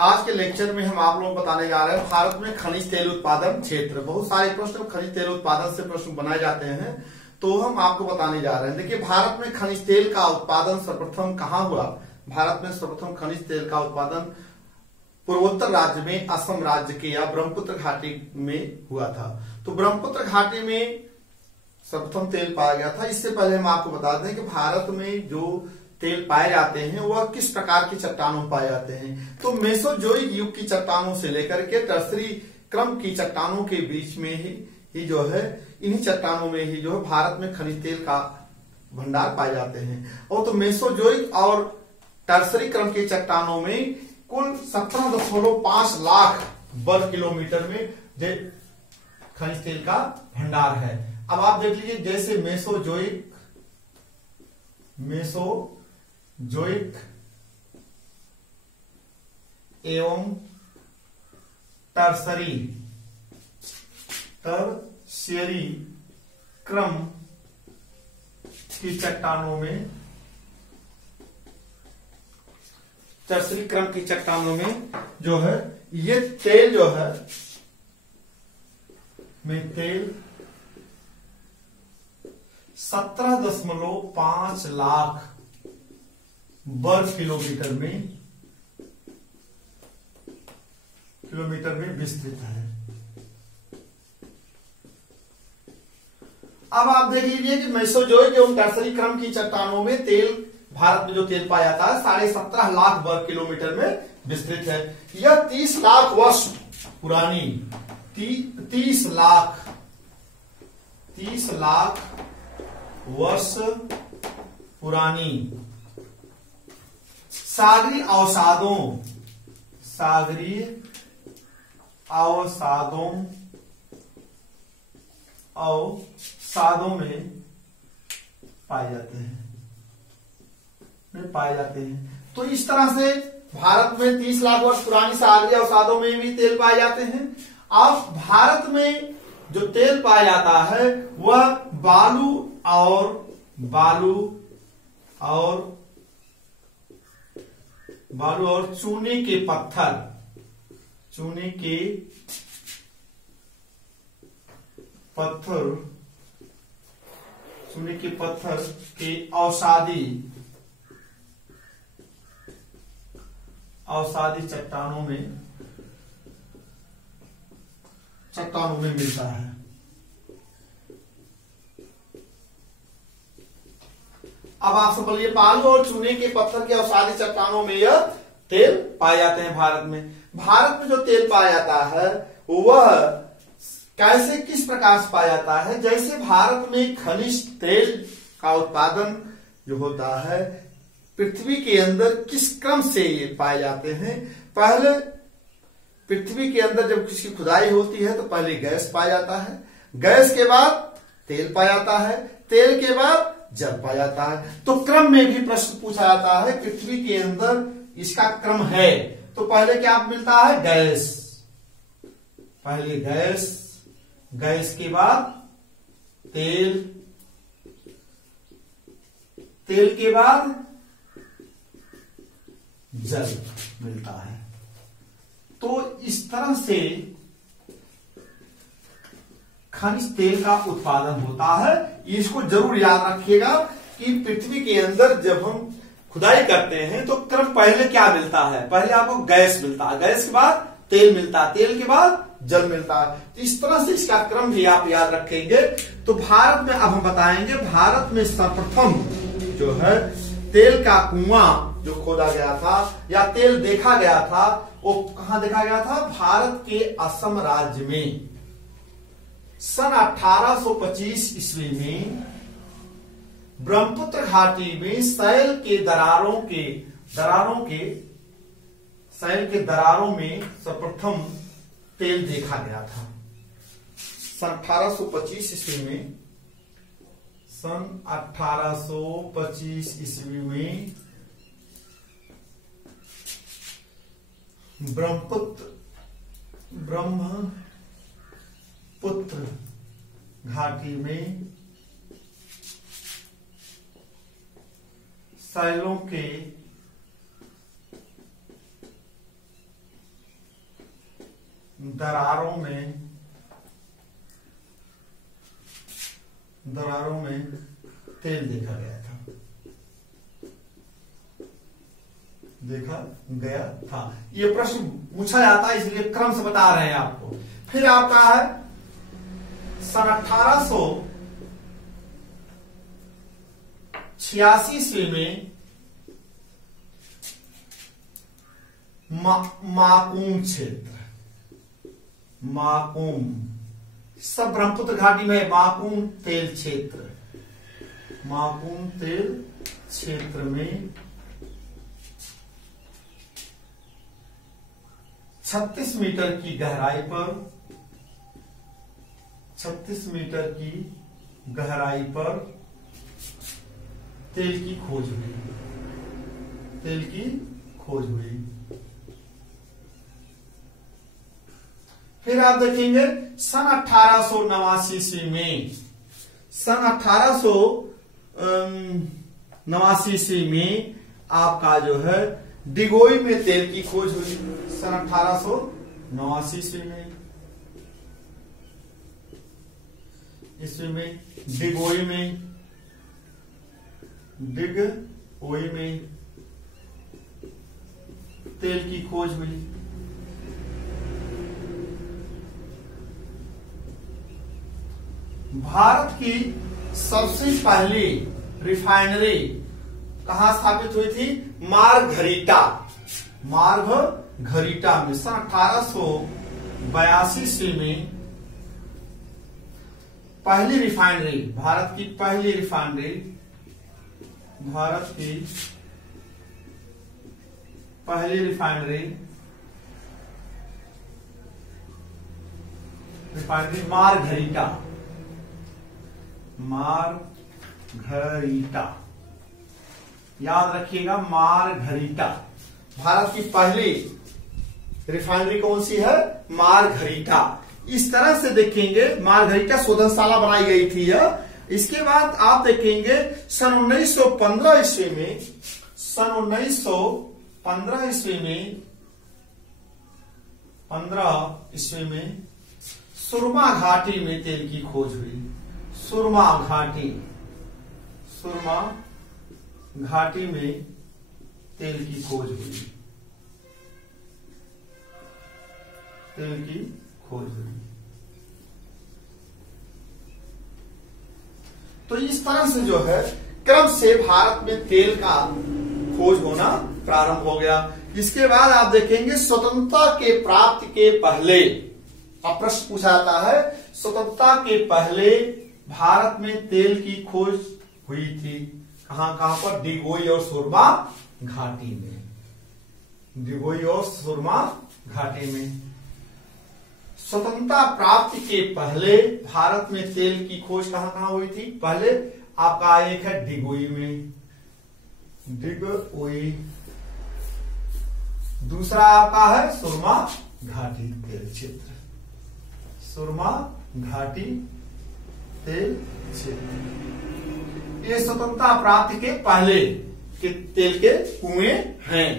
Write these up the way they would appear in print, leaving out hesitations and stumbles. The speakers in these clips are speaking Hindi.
आज के लेक्चर में हम आप लोगों को बताने जा रहे हैं भारत में खनिज तेल उत्पादन क्षेत्र। बहुत सारे प्रश्न खनिज तेल उत्पादन से प्रश्न बनाए जाते हैं, तो हम आपको बताने जा रहे हैं। देखिए, भारत में खनिज तेल का उत्पादन सर्वप्रथम कहाँ हुआ? भारत में सर्वप्रथम खनिज तेल का उत्पादन पूर्वोत्तर राज्य में असम राज्य के या ब्रह्मपुत्र घाटी में हुआ था। तो ब्रह्मपुत्र घाटी में सर्वप्रथम तेल पाया गया था। इससे पहले हम आपको बता दें कि भारत में जो तेल पाए जाते हैं वह किस प्रकार की चट्टानों में पाए जाते हैं। तो मेसोजोइक युग की चट्टानों से लेकर के टर्सरी क्रम की चट्टानों के बीच में ही जो है, इन्हीं चट्टानों में ही जो है भारत में खनिज तेल का भंडार पाए जाते हैं। और तो मेसोजोइक और टर्सरी क्रम की चट्टानों में कुल 17.5 लाख वर्ग किलोमीटर में खनिज तेल का भंडार है। अब आप देख लीजिए, जैसे मेसोजोइक एवं टर्सरी क्रम की चट्टानों में, टर्सरी क्रम की चट्टानों में जो है ये तेल जो है तेल 17.5 लाख वर्ग किलोमीटर में विस्तृत है। अब आप देख लीजिए कि मेसोजोइक एवं टर्सरी क्रम की चट्टानों में तेल, भारत में जो तेल पाया जाता है 17.5 लाख वर्ग किलोमीटर में विस्तृत है। यह 30 लाख वर्ष पुरानी 30 लाख वर्ष पुरानी सागरीय अवसादों में पाए जाते हैं। तो इस तरह से भारत में 30 लाख वर्ष पुरानी सागरीय अवसादों में भी तेल पाए जाते हैं। अब भारत में जो तेल पाया जाता है वह बालू और चूने के पत्थर के अवसादी चट्टानों में मिलता है। अब आप समझ लीजिए, बालू और चूने के पत्थर के अवसादी चट्टानों में यह तेल पाए जाते हैं। भारत में जो तेल पाया जाता है वह कैसे, किस प्रकार से पाया जाता है? जैसे भारत में खनिज तेल का उत्पादन जो होता है पृथ्वी के अंदर किस क्रम से ये पाए जाते हैं? पहले पृथ्वी के अंदर जब किसी खुदाई होती है तो पहले गैस पाया जाता है, गैस के बाद तेल पाया जाता है, तेल के बाद जल पाया जाता है। तो क्रम में भी प्रश्न पूछा जाता है, पृथ्वी के अंदर इसका क्रम है तो पहले क्या मिलता है? गैस, पहले गैस के बाद तेल के बाद जल मिलता है। तो इस तरह से खनिज तेल का उत्पादन होता है। इसको जरूर याद रखिएगा कि पृथ्वी के अंदर जब हम खुदाई करते हैं तो क्रम पहले क्या मिलता है? पहले आपको गैस मिलता है, गैस के बाद तेल मिलता है, तेल के बाद जल मिलता है। तो इस तरह से इसका क्रम भी आप याद रखेंगे। तो भारत में अब हम बताएंगे, भारत में सर्वप्रथम जो है तेल का कुआं जो खोदा गया था या तेल देखा गया था वो कहां देखा गया था? भारत के असम राज्य में सन 1825 ईस्वी में ब्रह्मपुत्र घाटी में सैल के दरारों में सर्वप्रथम तेल देखा गया था। सन 1825 ईस्वी में ब्रह्मपुत्र घाटी में सैलों के दरारों में तेल देखा गया था। ये प्रश्न पूछा जाता है, इसलिए क्रम से बता रहे हैं आपको। फिर आपका है सन 1886 ईस्वी में माकूम क्षेत्र, माकूम सब ब्रह्मपुत्र घाटी में माकूम तेल क्षेत्र में 36 मीटर की गहराई पर तेल की खोज हुई। फिर आप देखेंगे सन 1889 ईस्वी में आपका जो है डिगोई में तेल की खोज हुई। सन 1889 ईस्वी में डिगोई में तेल की खोज हुई। भारत की सबसे पहली रिफाइनरी कहां स्थापित हुई थी? मारघरीटा में सन 1882 ईस्वी में पहली रिफाइनरी, भारत की पहली रिफाइनरी मारघरीटा, याद रखिएगा मारघरीटा। भारत की पहली रिफाइनरी कौन सी है? मारघरीटा। इस तरह से देखेंगे मारघरीटा शोधनशाला बनाई गई थी यह। इसके बाद आप देखेंगे सन 1915 ईस्वी में सुरमा घाटी में तेल की खोज हुई। सुरमा घाटी में तेल की खोज हुई। तो इस तरह से जो है क्रम से भारत में तेल का खोज होना प्रारंभ हो गया। इसके बाद आप देखेंगे स्वतंत्रता के प्राप्ति के पहले, अब प्रश्न पूछा जाता है स्वतंत्रता के पहले भारत में तेल की खोज हुई थी। कहां पर? डिगोई और सुरमा घाटी में। स्वतंत्रता प्राप्ति के पहले भारत में तेल की खोज कहां हुई थी? पहले आपका एक है डिगोई में, दूसरा आपका है सुरमा घाटी तेल क्षेत्र, ये स्वतंत्रता प्राप्ति के पहले के तेल के कुएं हैं।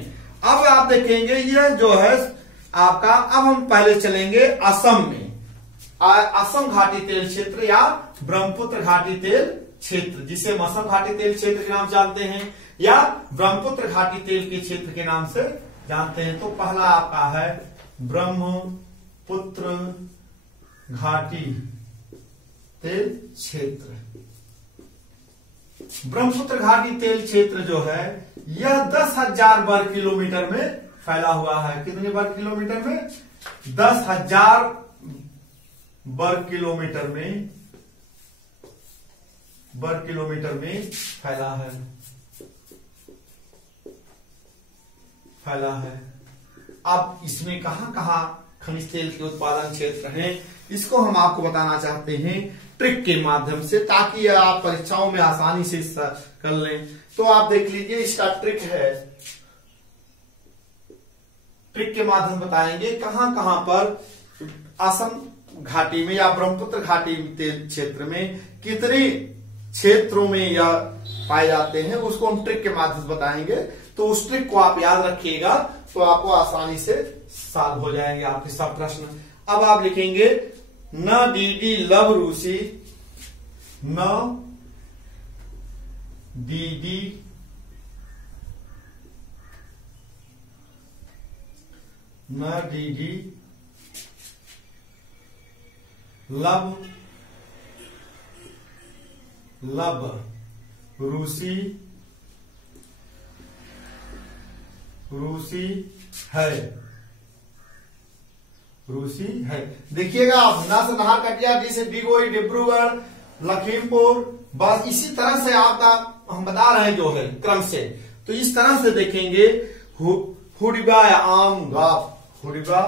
अब आप देखेंगे यह जो है आपका, अब हम पहले चलेंगे असम में। असम घाटी तेल क्षेत्र या ब्रह्मपुत्र घाटी तेल क्षेत्र, जिसे हम असम घाटी तेल क्षेत्र के नाम जानते हैं या ब्रह्मपुत्र घाटी तेल के क्षेत्र के नाम से जानते हैं। तो पहला आपका है ब्रह्मपुत्र घाटी तेल क्षेत्र। ब्रह्मपुत्र घाटी तेल क्षेत्र जो है यह 10,000 वर्ग किलोमीटर में फैला हुआ है। कितने वर्ग किलोमीटर में? 10,000 वर्ग किलोमीटर में फैला है। अब इसमें कहां खनिज तेल के उत्पादन क्षेत्र हैं, इसको हम आपको बताना चाहते हैं ट्रिक के माध्यम से, ताकि आप परीक्षाओं में आसानी से कर लें। तो आप देख लीजिए, इसका ट्रिक है, ट्रिक के माध्यम बताएंगे कहां पर असम घाटी में या ब्रह्मपुत्र घाटी तेल क्षेत्र में कितने क्षेत्रों में यह पाए जाते हैं, उसको हम ट्रिक के माध्यम से बताएंगे। तो उस ट्रिक को आप याद रखिएगा तो आपको आसानी से सॉल्व हो जाएंगे आपके सब प्रश्न। अब आप लिखेंगे न डीडी लब रूसी, न डीडी लब रूसी है। देखिएगा आप, न से नहर कटिया, डी से डिगोई, डिब्रूगढ़, लखीमपुर, बस इसी तरह से आपका हम बता रहे हैं जो है क्रम से। तो इस तरह से देखेंगे हुडिबा या आम गाप, हुडिबा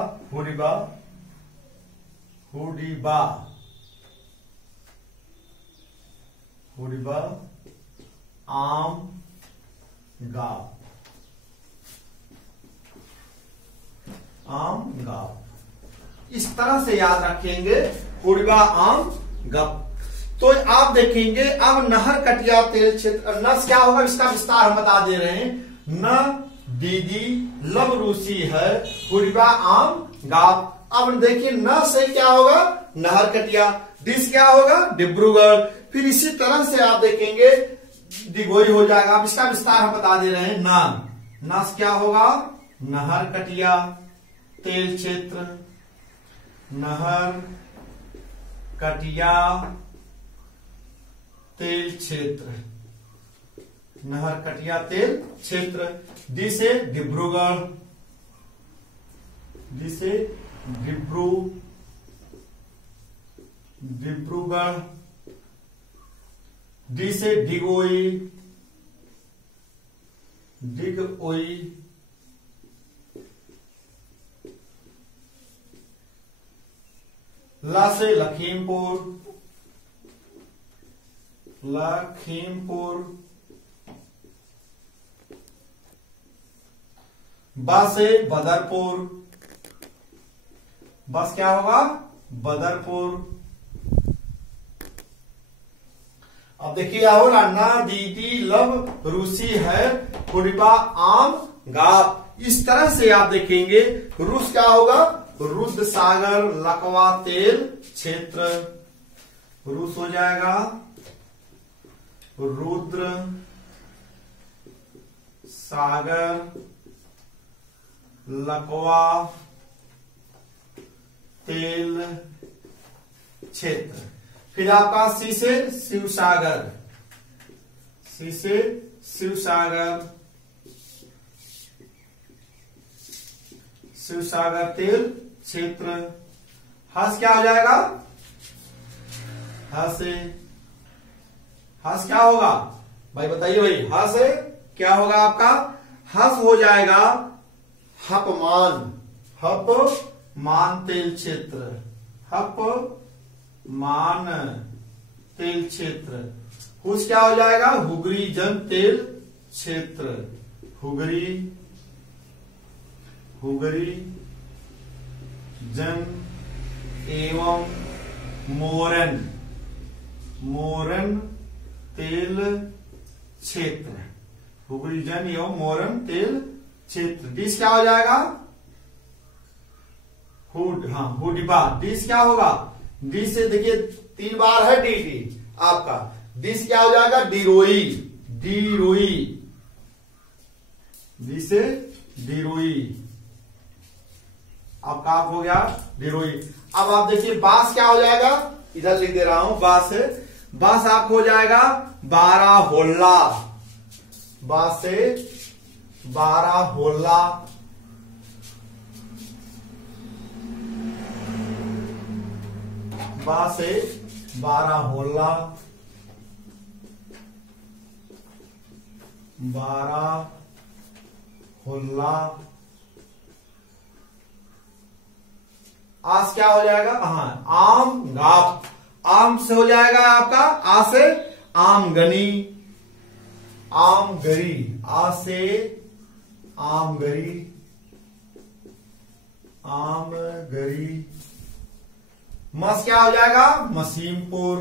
आम गाप, इस तरह से याद रखेंगे हुडिबा आम गप। तो आप देखेंगे अब नहर कटिया तेल क्षेत्र, नस क्या होगा इसका विस्तार हम बता दे रहे हैं। न दीदी लब रूसी है, हुडिबा आम गाप। अब देखिए न से क्या होगा नहर कटिया, डिस क्या होगा डिब्रूगढ़, फिर इसी तरह से आप देखेंगे डिगोई हो जाएगा। अब इसका विस्तार हम बता दे रहे हैं। नस क्या होगा नहर कटिया तेल क्षेत्र, नहर कटिया तेल क्षेत्र, नहर कटिया तेल क्षेत्र। डी से डिब्रूगढ़, डिब्रूगढ़, डी से डिगोई, ला से लखीमपुर, बा से बदरपुर, बस क्या होगा बदरपुर। अब देखिए क्या होगा ना दीदी लब रूसी है, हुडिबा आम गाप। इस तरह से आप देखेंगे रूस क्या होगा रुद्र सागर लकवा तेल क्षेत्र, रूस हो जाएगा रुद्र सागर लकवा तेल क्षेत्र। फिर आपका सी से शिवसागर, शिवसागर तेल क्षेत्र। हस क्या हो जाएगा हस क्या होगा भाई बताइए भाई, हस क्या होगा आपका, हस हो जाएगा हपमान तेल क्षेत्र, हपमान तेल क्षेत्र। हुस क्या हो जाएगा हुगरी जन तेल क्षेत्र, हुगरी जन एवं मोरन तेल क्षेत्र, हुगरी जन एवं मोरन तेल क्षेत्र। डिस क्या हो जाएगा हुडिबा। डिस क्या होगा, डिस से देखिए 3 बार है डी आपका। डिस क्या हो जाएगा डिरोई, डिस से डिरोई, आपका आप हो गया डिरोई। अब आप देखिए बास क्या हो जाएगा, इधर लिख दे रहा हूं बास आपको हो जाएगा बाराहोल्ला, बास से बाराहोल्ला। बा से बाराहोल्ला, आस क्या हो जाएगा आम गाप। आम से हो जाएगा आपका आ से आमगनी, आ से आमगरी, मस क्या हो जाएगा मसीमपुर,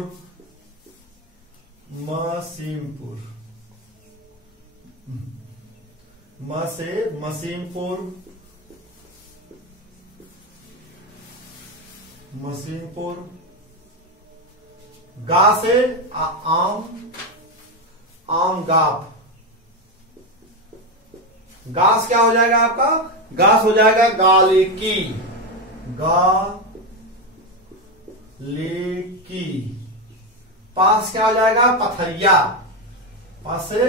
म से मसीमपुर। मसीमपुर, गा से आम, आम गाप, गास क्या हो जाएगा आपका, गास हो जाएगा गालेकी, गालेकी। पास क्या हो जाएगा, पथरिया, पास से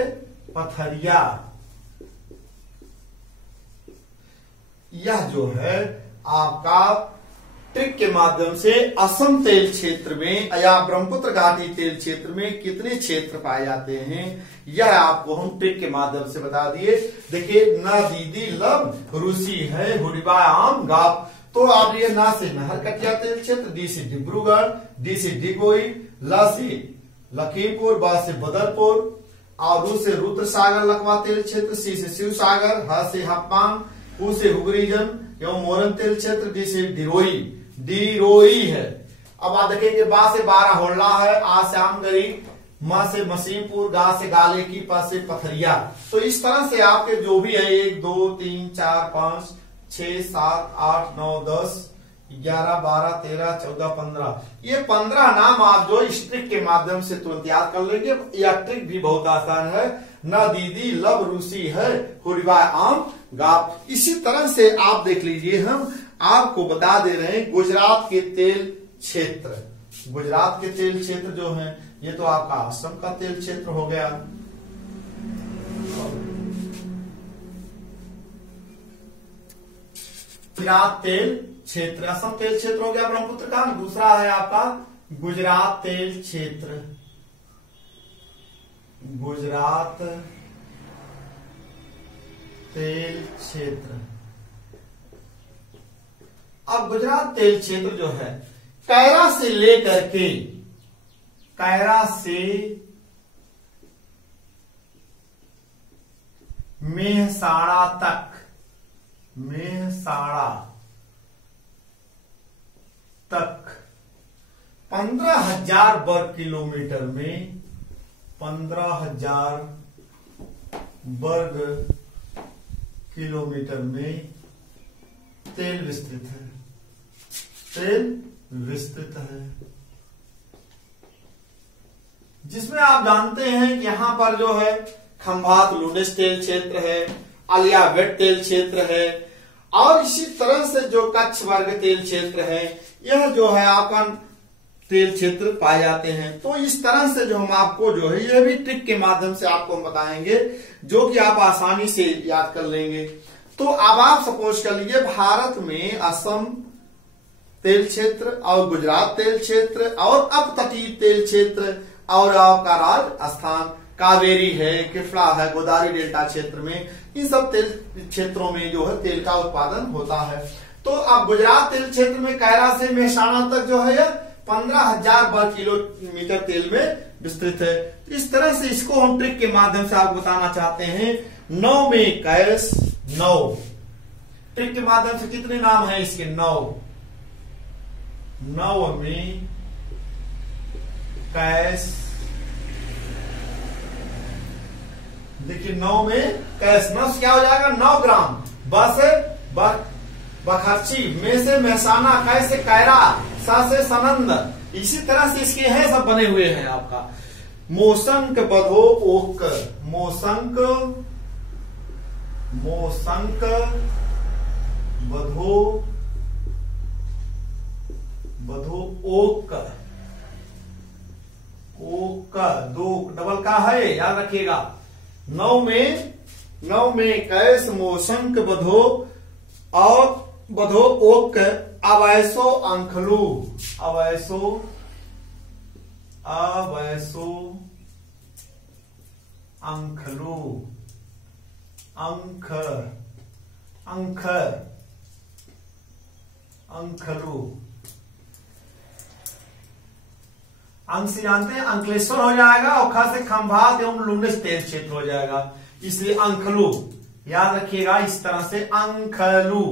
पथरिया। यह जो है आपका ट्रिक के माध्यम से असम तेल क्षेत्र में या ब्रह्मपुत्र घाटी तेल क्षेत्र में कितने क्षेत्र पाए जाते हैं, यह आपको हम ट्रिक के माध्यम से बता दिए। देखिए, न दीदी लब रूसी है, हुडिबा आम गाप। तो आप ये ना से नहरकटिया तेल क्षेत्र, डी से डिब्रूगढ़, डी से डिगोई, ल से लखीमपुर, बा से बदरपुर, और रू से रुद्र सागर लकवा तेल क्षेत्र, सी से शिव सागर, ह से हप्पांग, उ से हुगरीजन एवं मोरन तेल क्षेत्र, डी से डिरोई, डिरोई है। अब आप देखेंगे बा से 12 होल्ला है, आ से आमगरी, म से मसीमपुर, गा से गालेकी, प से पथरिया। तो इस तरह से आपके जो भी है 1 2 3 4 5 6 7 8 9 10 11 12 13 14 15, ये 15 नाम आप जो इस ट्रिक के माध्यम से तुरंत याद कर लेंगे। यह ट्रिक भी बहुत आसान है। न दीदी लब रूसी है, हुडिबा आम गाप। इसी तरह से आप देख लीजिए, हम आपको बता दे रहे हैं गुजरात के तेल क्षेत्र। गुजरात के तेल क्षेत्र जो है, ये तो आपका असम का तेल क्षेत्र हो गया। गुजरात तेल क्षेत्र, असम तेल क्षेत्र हो गया ब्रह्मपुत्र का। दूसरा है आपका गुजरात तेल क्षेत्र, गुजरात तेल क्षेत्र। अब गुजरात तेल क्षेत्र जो है, कैरा से लेकर के, कैरा से मेहसाणा तक, मेहसाणा तक 15,000 वर्ग किलोमीटर में, 15,000 वर्ग किलोमीटर में तेल विस्तृत है, तेल विस्तृत है। जिसमें आप जानते हैं कि यहां पर जो है खंभात लुनेस तेल क्षेत्र है, आलियावेट तेल क्षेत्र है, और इसी तरह से जो कच्छ वर्ग तेल क्षेत्र है, यह जो है आपका तेल क्षेत्र पाए जाते हैं। तो इस तरह से जो हम आपको जो है, यह भी ट्रिक के माध्यम से आपको हम बताएंगे, जो कि आप आसानी से याद कर लेंगे। तो अब आप सपोज कर लीजिए, भारत में असम तेल क्षेत्र और गुजरात तेल क्षेत्र और अपतटीय तेल क्षेत्र और आपका राजस्थान कावेरी है, कृष्णा है, गोदावरी डेल्टा क्षेत्र में, इन सब तेल क्षेत्रों में जो है तेल का उत्पादन होता है। तो अब गुजरात तेल क्षेत्र में कैरा से मेहसाणा तक जो है 15,000 वर्ग किलोमीटर तेल में विस्तृत है। इस तरह से इसको हम ट्रिक के माध्यम से आपको बताना चाहते हैं। 9 में कैस 9, ट्रिक के माध्यम से कितने नाम है इसके, 9। 9 में कैस, देखिए 9 में कैस, 9 क्या हो जाएगा 9 ग्राम, बस बखर्ची, में से मेहसाना, कै से कैरा, सा से सनंद। इसी तरह से इसके हैं सब बने हुए हैं आपका। मोसंक बधो ओक, मोसंक, मोसंक बधो, बधो ओक, ओक 2 डबल का है, याद रखिएगा। 9 में कैस मोसंक बधो और बधो ओक अवैसो अंखलू, अवैसो, अवैसो अंखलू, अंख, अंखर, अंखलू। अंक से जानते हैं अंकलेश्वर हो जाएगा, और ख से खंभात एवं लुनेस तेल क्षेत्र हो जाएगा, इसलिए अंखलू याद रखिएगा। इस तरह से अंखलू।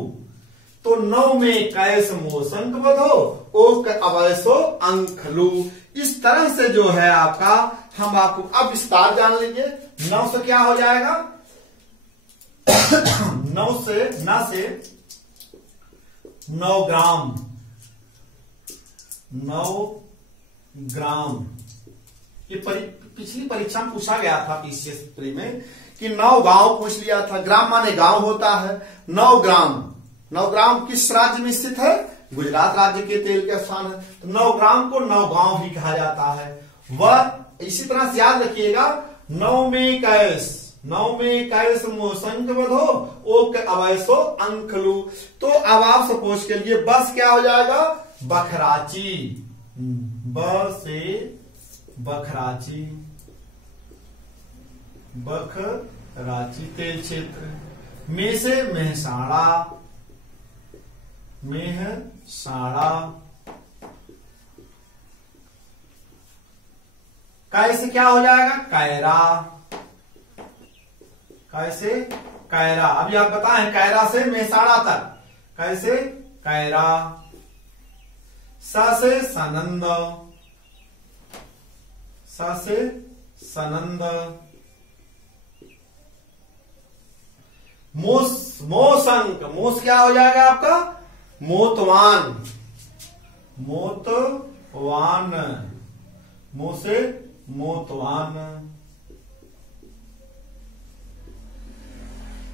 तो 9 में कैस मोसंक बधो ओक अवैसो अंखलू। इस तरह से जो है आपका, हम आपको अब विस्तार जान लीजिए। 9 से क्या हो जाएगा 9 से 9 ग्राम, 9 ग्राम। ये पिछली परीक्षा में पूछा गया था पीसीएस प्री में कि 9 गांव पूछ लिया था। ग्राम माने गांव होता है। 9 ग्राम, 9 ग्राम किस राज्य में स्थित है? गुजरात राज्य के तेल के स्थान है। तो 9 ग्राम को 9 गांव भी कहा जाता है। वह इसी तरह से याद रखिएगा, 9 में कैस, 9 में कैस मोसंक बधो ओक अवैसो अंकलू। तो अब आप सपोज के लिए बस क्या हो जाएगा? बखराची। ब से बखराची, बखराची तेल क्षेत्र। में से मेहसाणा, मेहसाणा। कैसे क्या हो जाएगा? कैरा, कैसे कैरा। अभी आप बताएं कैरा से मेहसाणा तक कैसे? कैरा। स से सनंद, स से सनंद। मोसंक, मोस क्या हो जाएगा आपका? मोतवान, मोतवान। मो से मोतवान।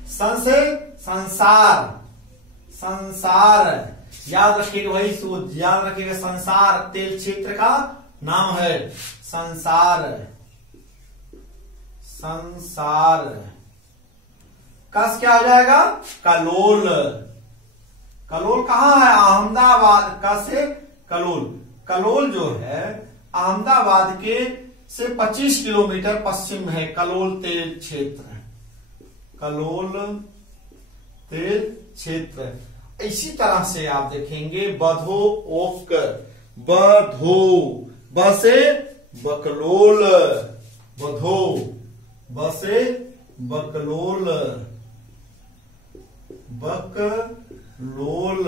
सन से संसार, संसार। याद रखिएगा भाई, याद रखिएगा संसार तेल क्षेत्र का नाम है। संसार, संसार। कस क्या हो जाएगा? कलोल। कलोल कहाँ है? अहमदाबाद का से कलोल। कलोल जो है अहमदाबाद के से 25 किलोमीटर पश्चिम में है कलोल तेल क्षेत्र। कलोल तेल क्षेत्र। इसी तरह से आप देखेंगे बधो ओक, बधो, ब से बकलोल, बधो, ब से बकलोल, बकलोल।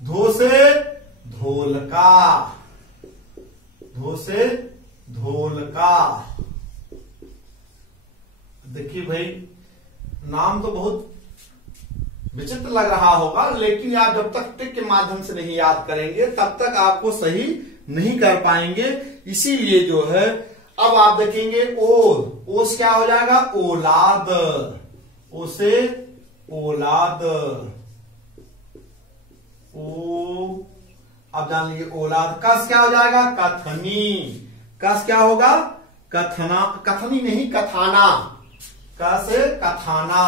धो से धोलका, धो से धोलका। देखिए भाई, नाम तो बहुत विचित्र लग रहा होगा, लेकिन आप जब तक ट्रिक के माध्यम से नहीं याद करेंगे तब तक आपको सही नहीं कर पाएंगे। इसीलिए जो है अब आप देखेंगे ओ से क्या हो जाएगा? औलाद, ओ से औलाद। ओ, अब जान लीजिए औलाद। कस क्या हो जाएगा? कथनी। कस क्या होगा? कथना, कथनी नहीं कथाना। क से कथाना,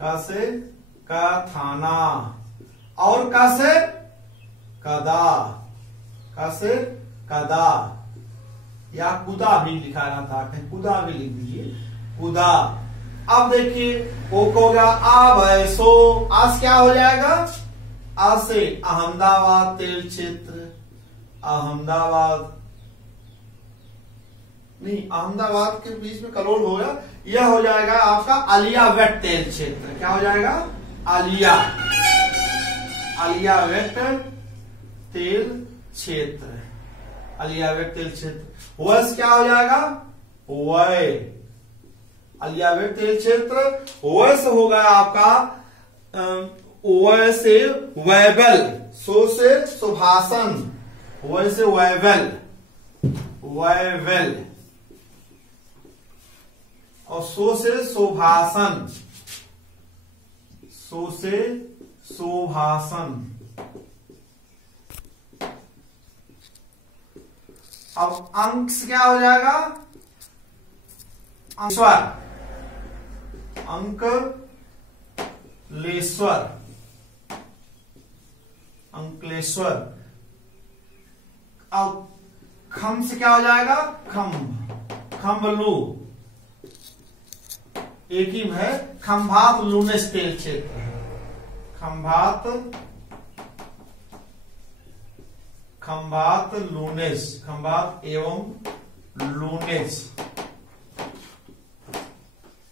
क से कथाना। और क से कदा, क से कदा या कुदा भी लिखा था, कुदा भी लिख दीजिए, कुदा। अब देखिए ओ को हो गया आवैसो। आज क्या हो जाएगा? आ से अहमदाबाद तेल क्षेत्र, अहमदाबाद नहीं, अहमदाबाद के बीच में कलोल हो गया। यह हो जाएगा आपका आलियावेट तेल क्षेत्र। क्या हो जाएगा? आलिया, आलियावेट तेल क्षेत्र, आलियावेट तेल क्षेत्र। वैस क्या हो जाएगा? वै, आलियावेट तेल क्षेत्र। वैस हो गया आपका वै से वैबल, सो से सुभाषन, वै से वैबल, वैबल। और सो से सुभाषन, सो से सुभाषन। अब अंक से क्या हो जाएगा? अंकलेश्वर, अंकलेश्वर, अंकलेश्वर। अब खम से क्या हो जाएगा? खम्भ, खम्भलू। एक ही है, खंभात लूनेस तेल क्षेत्र है। खंभात, खंभात लूनेस, खंभात एवं लूनेस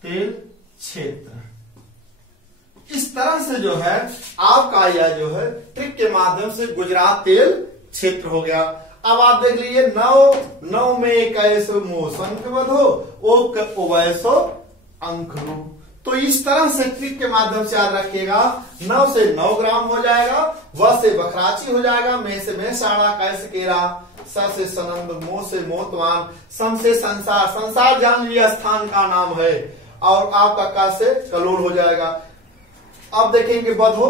तेल क्षेत्र। इस तरह से जो है आपका यह जो है ट्रिक के माध्यम से गुजरात तेल क्षेत्र हो गया। अब आप देख लीजिए 9 में कैसो मोसंक बधो ओक ओवैसो अंकरू। तो इस तरह से ट्रिक के माध्यम से याद रखिएगा, 9 से 9 ग्राम हो जाएगा। व से बखराची हो जाएगा, मे से मेहसाणा, कै से केरा, स से सनंद, मो से मोतवान, सम से संसार, संसार जान लिया स्थान का नाम है, और आपका का से कलोल हो जाएगा। अब देखेंगे बधो,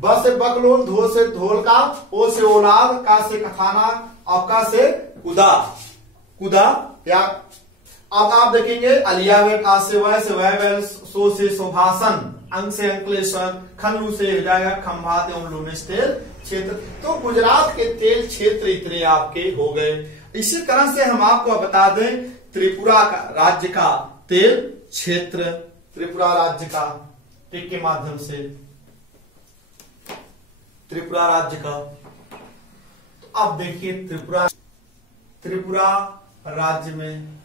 ब से बकलोल, धो से धोलका, ओ से औलाद, का से कथाना, और का से कुदा, कुदा या। अब आप देखेंगे अलियावेट, आ से वैवेल, सो से शोभासन, अंग से अंकलेश्वर, खल्लू से हो जाएगा खंभात एवं लूनिस तेल क्षेत्र। तो गुजरात के तेल क्षेत्र इतने आपके हो गए। इसी तरह से हम आपको बता दें त्रिपुरा का राज्य का तेल क्षेत्र, त्रिपुरा राज्य का टिक के माध्यम से, त्रिपुरा राज्य का। तो अब देखिए त्रिपुरा राज्य में,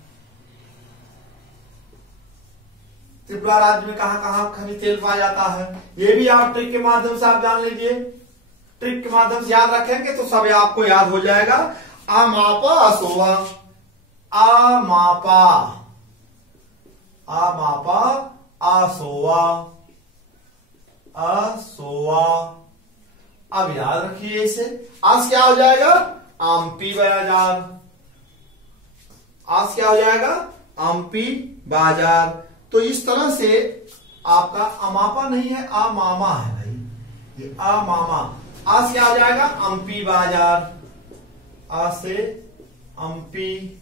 त्रिपुरा राज्य में कहां कहां खनिज तेल पाया जाता है, ये भी आप ट्रिक के माध्यम से आप जान लीजिए। ट्रिक के माध्यम से याद रखेंगे तो सब आपको याद हो जाएगा। आमापा असोवा, आमापा, आमापा असोवा, असोवा। अब याद रखिए इसे, आज क्या हो जाएगा, आमपी बाजार, आज क्या हो जाएगा, आमपी बाजार। तो इस तरह से आपका अमापा नहीं है, आमामा है भाई, ये आमामा। आज क्या हो जाएगा, अम्पी बाजार, आ से अम्पी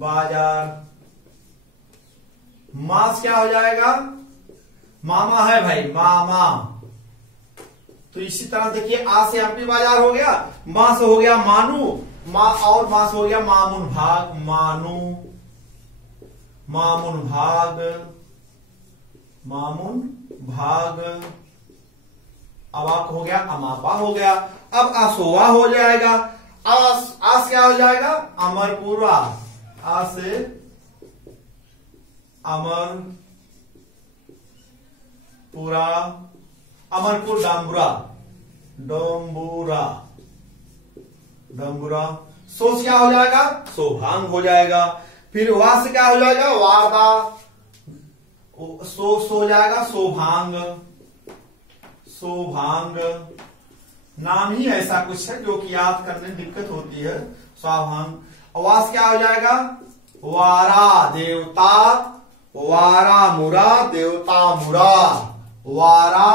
बाजार। मास क्या हो जाएगा, मामा है भाई, मामा। तो इसी तरह देखिए, आ से अम्पी बाजार हो गया, मां से हो गया मानू, और मां से हो गया मामुन भाग, मानू, मामुन भाग, मामुन भाग। अब आपको हो गया अमापा हो गया। अब असोवा हो जाएगा, आस क्या हो जाएगा, अमरपुरा, आ से अमरपुरा, अमरपुर डांबुरा, डोंबुरा, डोंबुरा। सो क्या हो जाएगा, सोभांग हो जाएगा। फिर वहां से क्या हो जाएगा, वारदा, सो हो जाएगा सोभांग, सोभांग। नाम ही ऐसा कुछ है जो कि याद करने में दिक्कत होती है, सोभांग। वास क्या हो जाएगा, वारा देवता, वारा मुरा, देवता मुरा, वारा,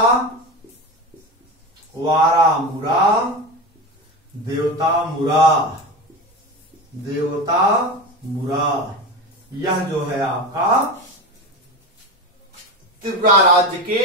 वारा मुरा, देवता मुरा, देवता मुरा। यह जो है आपका त्रिपुरा राज्य के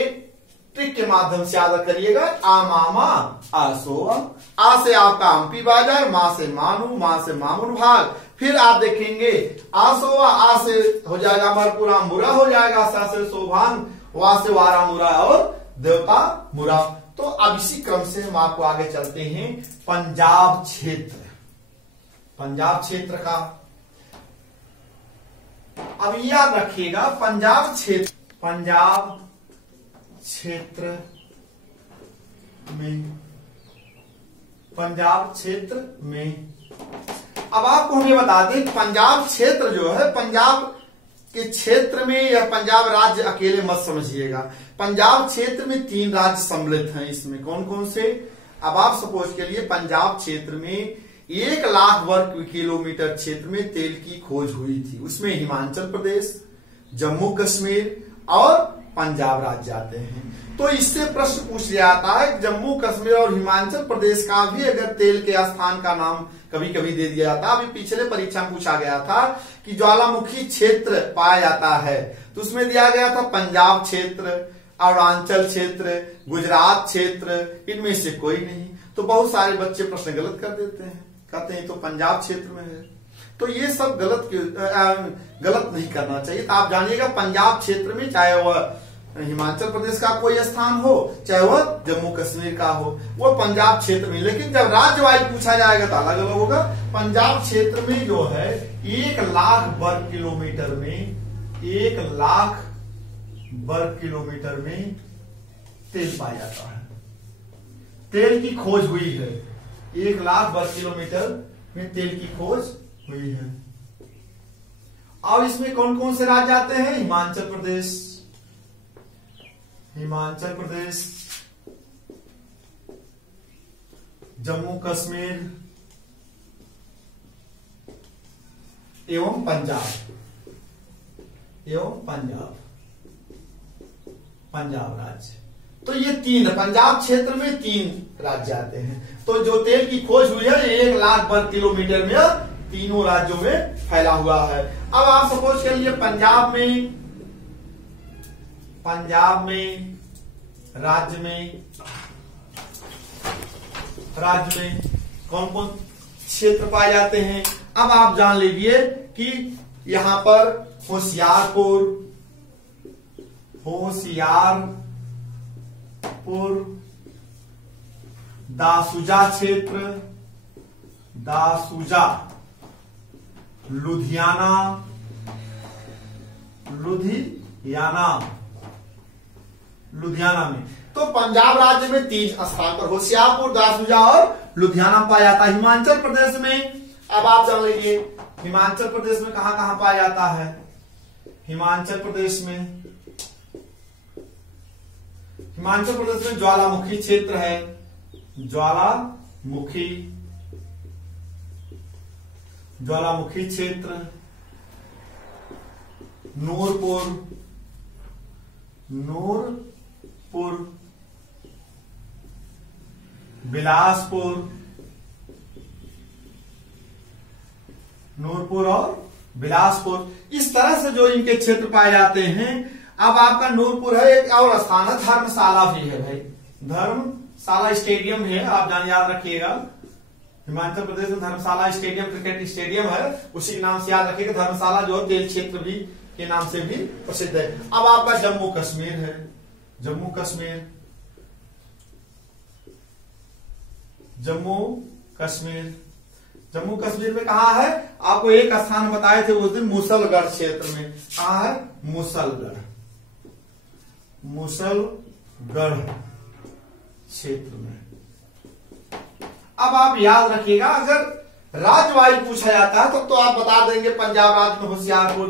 ट्रिक के माध्यम से याद करिएगा। आमामा, आसोवा, आ से आपका अम्पी बाजार, मां से मानू, मां से मामुन भाग। फिर आप देखेंगे आसोवा, आ से हो जाएगा अमरपुरा, मुरा हो जाएगा, सा से सोभान, वा से वारा मुरा और देवता मुरा। तो अब इसी क्रम से हम आपको आगे चलते हैं पंजाब क्षेत्र, पंजाब क्षेत्र का। अब याद रखिएगा पंजाब क्षेत्र, पंजाब क्षेत्र में, पंजाब क्षेत्र में। अब आपको हमें बता दें पंजाब क्षेत्र जो है, पंजाब के क्षेत्र में या पंजाब राज्य अकेले मत समझिएगा। पंजाब क्षेत्र में 3 राज्य सम्मिलित हैं। इसमें कौन कौन से, अब आप सपोज के लिए पंजाब क्षेत्र में 1 लाख वर्ग किलोमीटर क्षेत्र में तेल की खोज हुई थी। उसमें हिमाचल प्रदेश, जम्मू कश्मीर और पंजाब राज्य आते हैं। तो इससे प्रश्न पूछ लिया जाता है जम्मू कश्मीर और हिमाचल प्रदेश का भी अगर तेल के स्थान का नाम कभी कभी दे दिया जाता। अभी पिछले परीक्षा में पूछा गया था कि ज्वालामुखी क्षेत्र पाया जाता है, तो उसमें दिया गया था पंजाब क्षेत्र, अरुणाचल क्षेत्र, गुजरात क्षेत्र, इनमें से कोई नहीं। तो बहुत सारे बच्चे प्रश्न गलत कर देते हैं, कहते हैं तो पंजाब क्षेत्र में है। तो ये सब गलत नहीं करना चाहिए। तो आप जानिएगा पंजाब क्षेत्र में चाहे वह हिमाचल प्रदेश का कोई स्थान हो, चाहे वह जम्मू कश्मीर का हो, वो पंजाब क्षेत्र में। लेकिन जब राज्य वाइज पूछा जाएगा तो अलग अलग होगा। पंजाब क्षेत्र में जो है 1 लाख वर्ग किलोमीटर में, 1 लाख वर्ग किलोमीटर में तेल पाया जाता है, तेल की खोज हुई है। 1 लाख वर्ग किलोमीटर में तेल की खोज हुई है। अब इसमें कौन कौन से राज्य आते हैं, हिमाचल प्रदेश, हिमाचल प्रदेश, जम्मू कश्मीर एवं पंजाब राज्य। तो ये तीन, पंजाब क्षेत्र में 3 राज्य आते हैं। तो जो तेल की खोज हुई है 1 लाख वर्ग किलोमीटर में तीनों राज्यों में फैला हुआ है। अब आप सपोज कर लिए पंजाब में राज्य में कौन कौन क्षेत्र पाए जाते हैं। अब आप जान लीजिए कि यहां पर होशियारपुर, दासूजा क्षेत्र, लुधियाना में। तो पंजाब राज्य में 3 स्थान पर होशियारपुर, दासूजा और लुधियाना पाया जाता है। हिमाचल प्रदेश में अब आप जान लीजिए हिमाचल प्रदेश में कहां कहां पाया जाता है। हिमाचल प्रदेश में ज्वालामुखी क्षेत्र है, ज्वालामुखी क्षेत्र, नूरपुर, नूरपुर और बिलासपुर, इस तरह से जो इनके क्षेत्र पाए जाते हैं। अब आपका नूरपुर है, एक और स्थान है, धर्मशाला भी है भाई, धर्मशाला स्टेडियम है, आप याद रखिएगा। हिमाचल प्रदेश में धर्मशाला स्टेडियम, क्रिकेट स्टेडियम है, उसी के नाम से याद रखिएगा। धर्मशाला जो तेल क्षेत्र भी के नाम से भी प्रसिद्ध है। अब आपका जम्मू कश्मीर है, जम्मू कश्मीर में कहा है, आपको एक स्थान बताए थे उस दिन, मुसलगढ़ क्षेत्र में। कहा है मुसलगढ़ क्षेत्र में। अब आप याद रखिएगा, अगर राज्य वाइज पूछा जाता है तो आप बता देंगे पंजाब राज्य में होशियारपुर,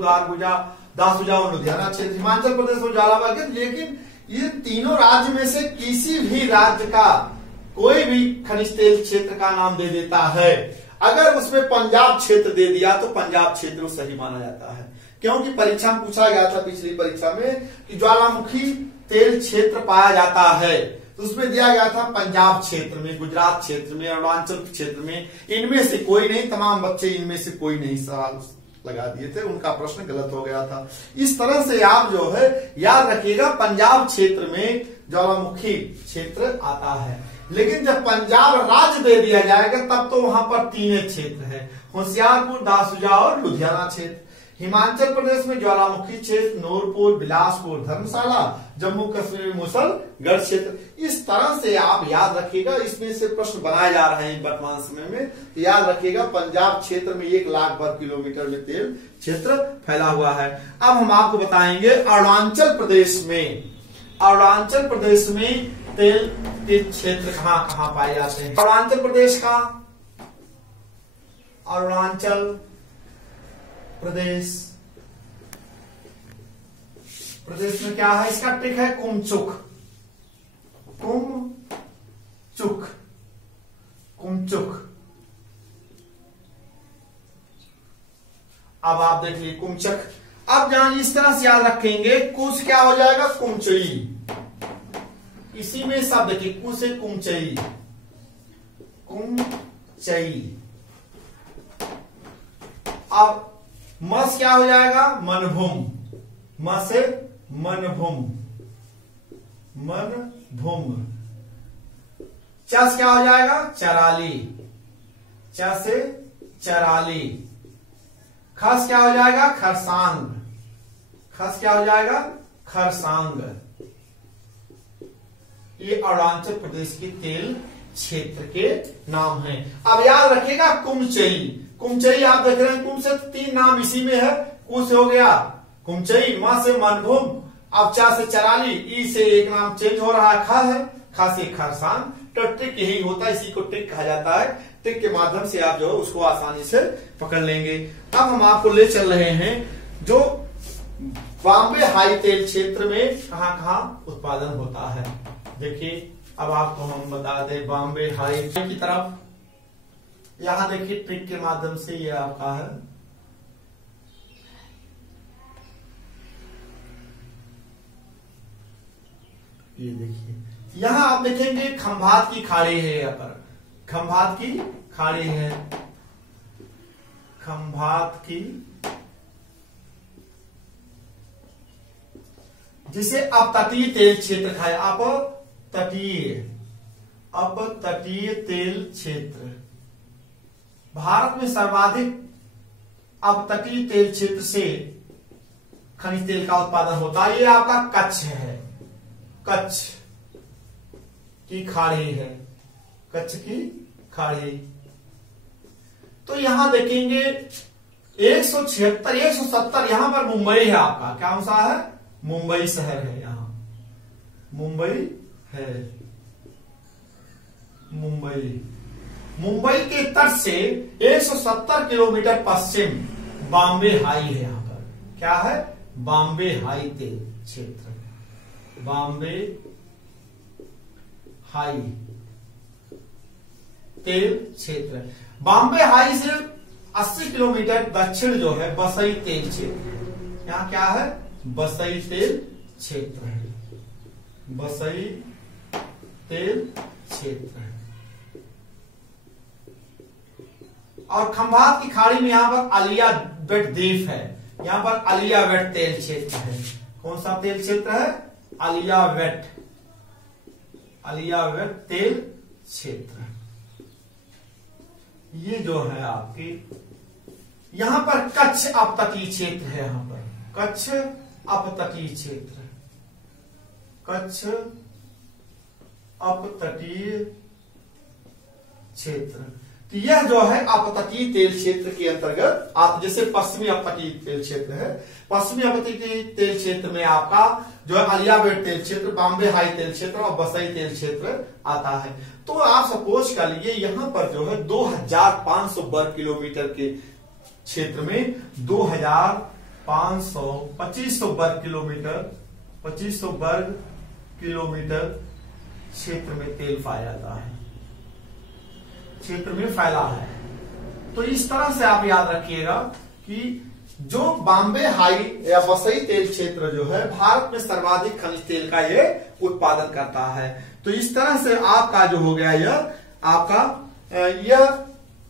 दासूजा और लुधियाना क्षेत्र, हिमाचल प्रदेश में ज्वालामुखी। लेकिन ये तीनों राज्य में से किसी भी राज्य का कोई भी खनिज तेल क्षेत्र का नाम दे देता है, अगर उसमें पंजाब क्षेत्र दे दिया तो पंजाब क्षेत्र सही माना जाता है। क्योंकि परीक्षा में पूछा गया था, पिछली परीक्षा में, कि ज्वालामुखी तेल क्षेत्र पाया जाता है, तो उसमें दिया गया था पंजाब क्षेत्र में, गुजरात क्षेत्र में, अरुणाचल क्षेत्र में, इनमें से कोई नहीं। तमाम बच्चे इनमें से कोई नहीं सवाल लगा दिए थे, उनका प्रश्न गलत हो गया था। इस तरह से आप जो है याद रखिएगा, पंजाब क्षेत्र में ज्वालामुखी क्षेत्र आता है। लेकिन जब पंजाब राज्य दे दिया जाएगा तब तो वहां पर 3 क्षेत्र है, होशियारपुर, दासूजा और लुधियाना क्षेत्र। हिमाचल प्रदेश में ज्वालामुखी क्षेत्र, नूरपुर, बिलासपुर, धर्मशाला, जम्मू कश्मीर में मुसलगढ़ क्षेत्र। इस तरह से आप याद रखिएगा, इसमें से प्रश्न बनाए जा रहे हैं वर्तमान समय में। याद रखिएगा, पंजाब क्षेत्र में 1 लाख वर्ग किलोमीटर में तेल क्षेत्र फैला हुआ है। अब हम आपको बताएंगे अरुणाचल प्रदेश में तेल के क्षेत्र कहां कहां पाए जाते हैं। अरुणाचल प्रदेश में क्या है, इसका टिक है कुमचुक। अब आप देखिए कुमचक। अब जहां इस तरह से याद रखेंगे, कुछ क्या हो जाएगा, कुमचई। इसी में शब्द देखिए, कु से कुमचई, अब मस क्या हो जाएगा, मनभूम, म से मनभूम, चस क्या हो जाएगा, चराली, च से चराली, खस क्या हो जाएगा, खरसांग, खरसांग। ये अरुणाचल प्रदेश के तेल क्षेत्र के नाम हैं। अब याद रखिएगा कुमचई आप देख रहे हैं, कुम से 3 नाम इसी में है। कु से हो गया कुमचई, म से मनभूम, अब चा से चराली, ई से एक नाम चेंज हो रहा है, खा है, खा से खरसांग। तो टिक यही होता है, इसी को टिक कहा जाता है। टिक के माध्यम से आप जो है उसको आसानी से पकड़ लेंगे। अब हम आपको ले चल रहे हैं जो बॉम्बे हाई तेल क्षेत्र में कहां कहां उत्पादन होता है। देखिए अब आपको हम बता दें बॉम्बे हाई की तरफ, यहां देखिए ट्रिक के माध्यम से ये आपका है, ये देखिए यहां आप देखेंगे खंभात की खाड़ी है, यहाँ पर खंभात की खाड़ी है, खंभात की, जिसे अपतटीय तेल क्षेत्र कहा है, अपतटीय तेल क्षेत्र। भारत में सर्वाधिक अपतटीय तेल क्षेत्र से खनिज तेल का उत्पादन होता है। ये आपका कच्छ है, कच्छ की खाड़ी है, कच्छ की खाड़ी। तो यहां देखेंगे 176 170, यहां पर मुंबई है आपका, क्या सा है, मुंबई शहर है, यहां मुंबई है, मुंबई के तट से 170 किलोमीटर पश्चिम बॉम्बे हाई है, यहां पर क्या है, बॉम्बे हाई तेल क्षेत्र, बॉम्बे हाई तेल क्षेत्र। बॉम्बे हाई से 80 किलोमीटर दक्षिण जो है बसई तेल क्षेत्र, यहां क्या है, बसई तेल क्षेत्र है, बसई तेल क्षेत्र है। और खंभात की खाड़ी में यहां पर अलियावेट द्वीप है, यहां पर अलियावेट तेल क्षेत्र है। कौन सा तेल क्षेत्र है, अलियावेट, अलियावेट तेल क्षेत्र। ये जो है आपकी, यहां पर कच्छ अपतटीय क्षेत्र है, यहां पर कच्छ अपतटीय क्षेत्र, कच्छ अपतटीय क्षेत्र। तो यह जो है अपतटीय तेल क्षेत्र के अंतर्गत आप, जैसे पश्चिमी अपतटीय तेल क्षेत्र है, पश्चिमी अपतटीय तेल क्षेत्र में आपका जो है अलियावेट तेल क्षेत्र, बॉम्बे हाई तेल क्षेत्र और बसई तेल क्षेत्र आता है। तो आप सपोज कर लिए यहां पर जो है 2500 वर्ग किलोमीटर के क्षेत्र में 2500 2500 वर्ग किलोमीटर, 2500 वर्ग किलोमीटर क्षेत्र में तेल पाया जाता है, क्षेत्र में फैला है। तो इस तरह से आप याद रखिएगा कि जो बॉम्बे हाई या बसई तेल क्षेत्र जो है भारत में सर्वाधिक खनिज तेल का ये उत्पादन करता है। तो इस तरह से आपका जो हो गया यह आपका यह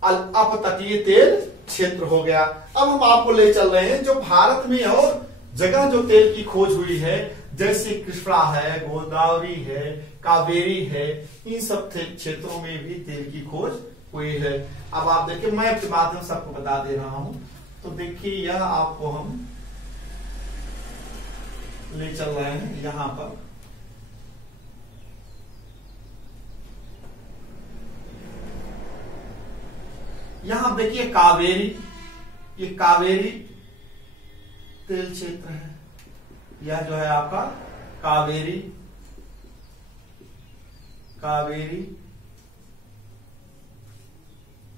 अपतटीय तेल क्षेत्र हो गया। अब हम आपको ले चल रहे हैं जो भारत में और जगह जो तेल की खोज हुई है, जैसे कृष्णा है, गोदावरी है, कावेरी है, इन सब क्षेत्रों में भी तेल की खोज हुई है। अब आप देखिए मैप के माध्यम से आपको बता दे रहा हूं। तो देखिए यह आपको हम ले चल रहे हैं यहां पर, यहां देखिए कावेरी, ये कावेरी तेल क्षेत्र है, यह जो है आपका कावेरी, कावेरी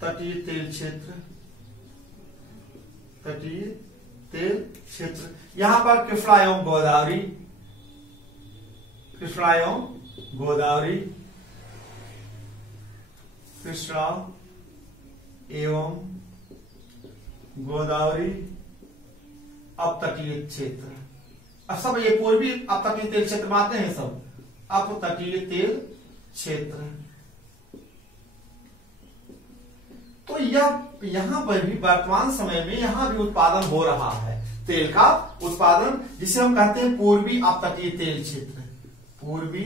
तटीय तेल क्षेत्र, तटीय तेल क्षेत्र। यहां पर कृष्णा एवं गोदावरी, कृष्णा एवं गोदावरी, कृष्णा एवं गोदावरी अपतटीय क्षेत्र। अब सब ये पूर्वी अपतटीय तेल क्षेत्र में आते हैं, सब अपतटीय तेल क्षेत्र। तो यह यहां पर भी वर्तमान समय में यहां भी उत्पादन हो रहा है तेल का उत्पादन, जिसे हम कहते हैं पूर्वी अपतटीय तेल क्षेत्र, पूर्वी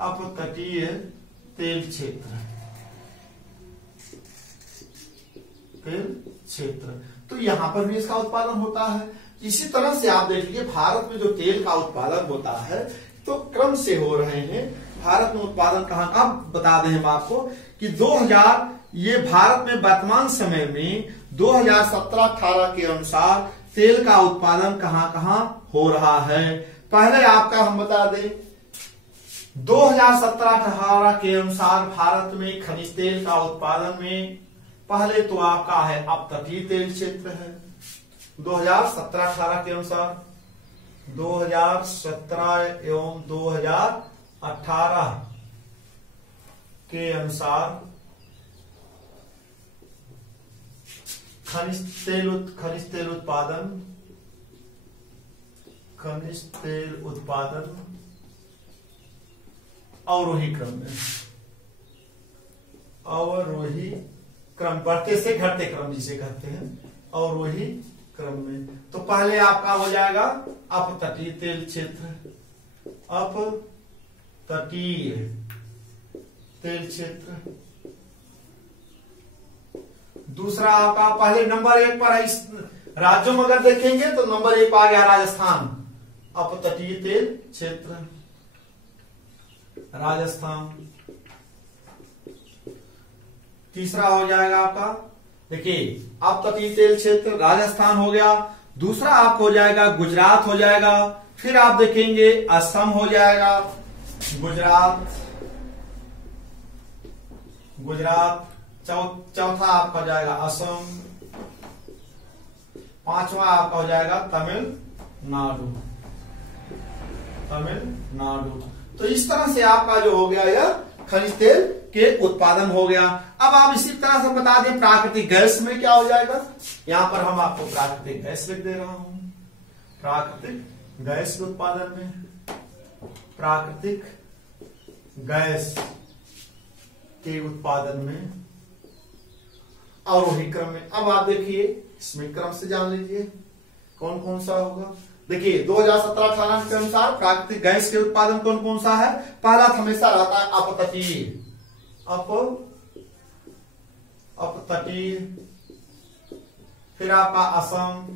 अपतटीय तेल क्षेत्र, तेल क्षेत्र। तो यहां पर भी इसका उत्पादन होता है। इसी तरह से आप देखिए भारत में जो तेल का उत्पादन होता है तो क्रम से हो रहे हैं। भारत में उत्पादन कहां का बता दें हम आपको कि 2000 ये भारत में वर्तमान समय में 2017-18 के अनुसार तेल का उत्पादन कहां कहां हो रहा है। पहले आपका हम बता दें 2017-18 के अनुसार भारत में खनिज तेल का उत्पादन में पहले तो आपका है अपतटीय तेल क्षेत्र है 2017-18 के अनुसार, 2017 एवं 2018 के अनुसार खनिज तेल उत्पादन अवरोही क्रम बढ़ते से घटते क्रम जिसे कहते हैं अवरोही क्रम में। तो पहले आपका हो जाएगा अपतटीय तेल क्षेत्र, अपतटीय तेल क्षेत्र। दूसरा आपका पहले नंबर 1 पर है, इस राज्यों में अगर देखेंगे तो नंबर 1 आ गया राजस्थान, अपतटीय तेल क्षेत्र राजस्थान। तीसरा हो जाएगा आपका, देखिए अपतटीय तेल क्षेत्र राजस्थान हो गया। दूसरा आपको हो जाएगा गुजरात हो जाएगा, फिर आप देखेंगे असम हो जाएगा, गुजरात चौथा आपका हो जाएगा असम, पांचवा आपका हो जाएगा तमिलनाडु। तो इस तरह से आपका जो हो गया यह खनिज तेल के उत्पादन हो गया। अब आप इसी तरह से बता दें प्राकृतिक गैस में क्या हो जाएगा। यहां पर हम आपको प्राकृतिक गैस लिख दे रहा हूं। प्राकृतिक गैस के उत्पादन में, प्राकृतिक गैस के उत्पादन में अवरोही क्रम में। अब आप देखिए इसमें क्रम से जान लीजिए कौन कौन सा होगा। देखिए 2017-18 के अनुसार प्राकृतिक गैस के उत्पादन कौन कौन सा है। पहला हमेशा रहता है अपतटीय, अपतटीय, फिर आपका असम,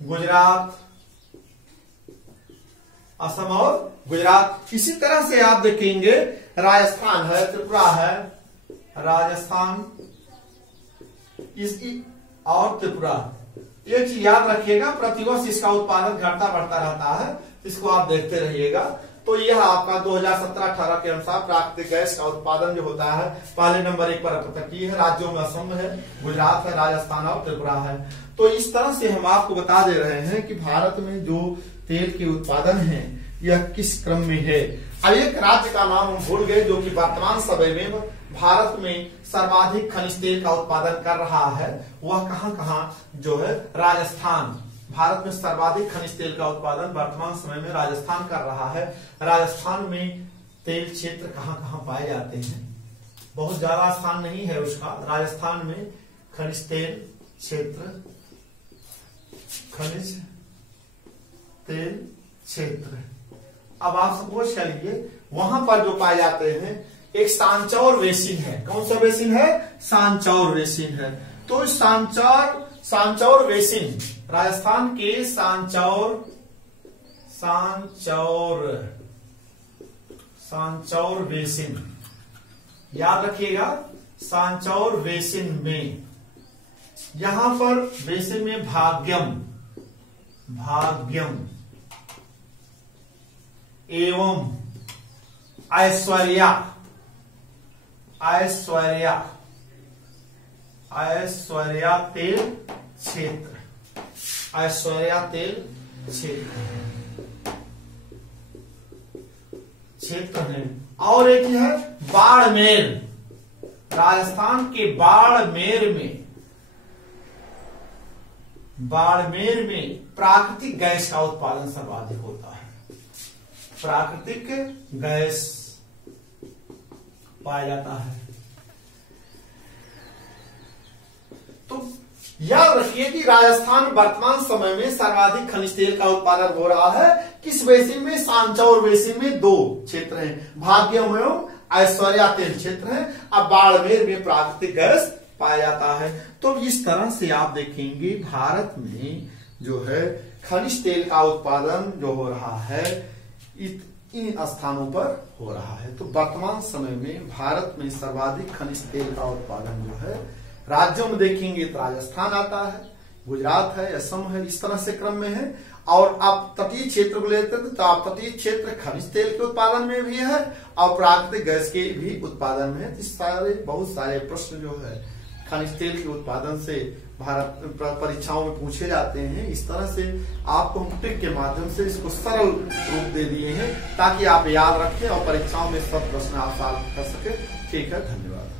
गुजरात, असम और गुजरात। इसी तरह से आप देखेंगे राजस्थान है, त्रिपुरा है, राजस्थान इसकी और त्रिपुरा। एक चीज याद रखिएगा, प्रतिवर्ष इसका उत्पादन घटता बढ़ता रहता है, इसको आप देखते रहिएगा। तो यह आपका 2017-18 के अनुसार प्राकृतिक गैस का उत्पादन जो होता है पहले नंबर 1 पर अपतटीय है, राज्यों में असम है, गुजरात है, राजस्थान और त्रिपुरा है। तो इस तरह से हम आपको बता दे रहे हैं कि भारत में जो तेल के उत्पादन है यह किस क्रम में है। अब एक राज्य का नाम हम भूल गए जो कि वर्तमान समय में भारत में सर्वाधिक खनिज तेल का उत्पादन कर रहा है। वह कहां जो है, राजस्थान। भारत में सर्वाधिक खनिज तेल का उत्पादन वर्तमान समय में राजस्थान कर रहा है। राजस्थान में तेल क्षेत्र कहां पाए जाते हैं, बहुत ज्यादा स्थान नहीं है उसका। राजस्थान में खनिज तेल क्षेत्र, खनिज तेल क्षेत्र। अब आप सपोज कर लीजिए वहां पर जो पाए जाते हैं, एक सांचौर बेसिन है। कौन सा बेसिन है? सांचौर बेसिन है। तो सांचौर बेसिन, राजस्थान के सांचौर बेसिन, याद रखिएगा सांचौर बेसिन में, यहां पर बेसिन में भाग्यम एवं ऐश्वर्या तेल क्षेत्र, ऐश्वर्या तेल क्षेत्र है। और एक है बाड़मेर, राजस्थान के बाड़मेर में प्राकृतिक गैस का उत्पादन सर्वाधिक होता है। प्राकृतिक गैस पाया जाता है। तो याद रखिए कि राजस्थान वर्तमान समय में सर्वाधिक खनिज तेल का उत्पादन हो रहा है। किस बेसिन में? सांचौर बेसिन में 2 क्षेत्र हैं, भाग्यम एवं ऐश्वर्या तेल क्षेत्र है। अब बाड़मेर में प्राकृतिक गैस पाया जाता है। तो इस तरह से आप देखेंगे भारत में जो है खनिज तेल का उत्पादन जो हो रहा है इन स्थानों पर हो रहा है। तो वर्तमान समय में भारत में सर्वाधिक खनिज तेल का उत्पादन जो है राज्यों में देखेंगे तो राजस्थान आता है, गुजरात है, असम है, इस तरह से क्रम में है। और आप तटीय क्षेत्र को लेते हैं तो आप तटीय क्षेत्र खनिज तेल के उत्पादन में भी है और प्राकृतिक गैस के भी उत्पादन में है। इस सारे बहुत सारे प्रश्न जो है खनिज तेल के उत्पादन से भारत परीक्षाओं में पूछे जाते हैं। इस तरह से आपको हम ट्रिक के माध्यम से इसको सरल रूप दे दिए हैं ताकि आप याद रखें और परीक्षाओं में सब प्रश्न आप सॉल्व कर सके। ठीक है, धन्यवाद।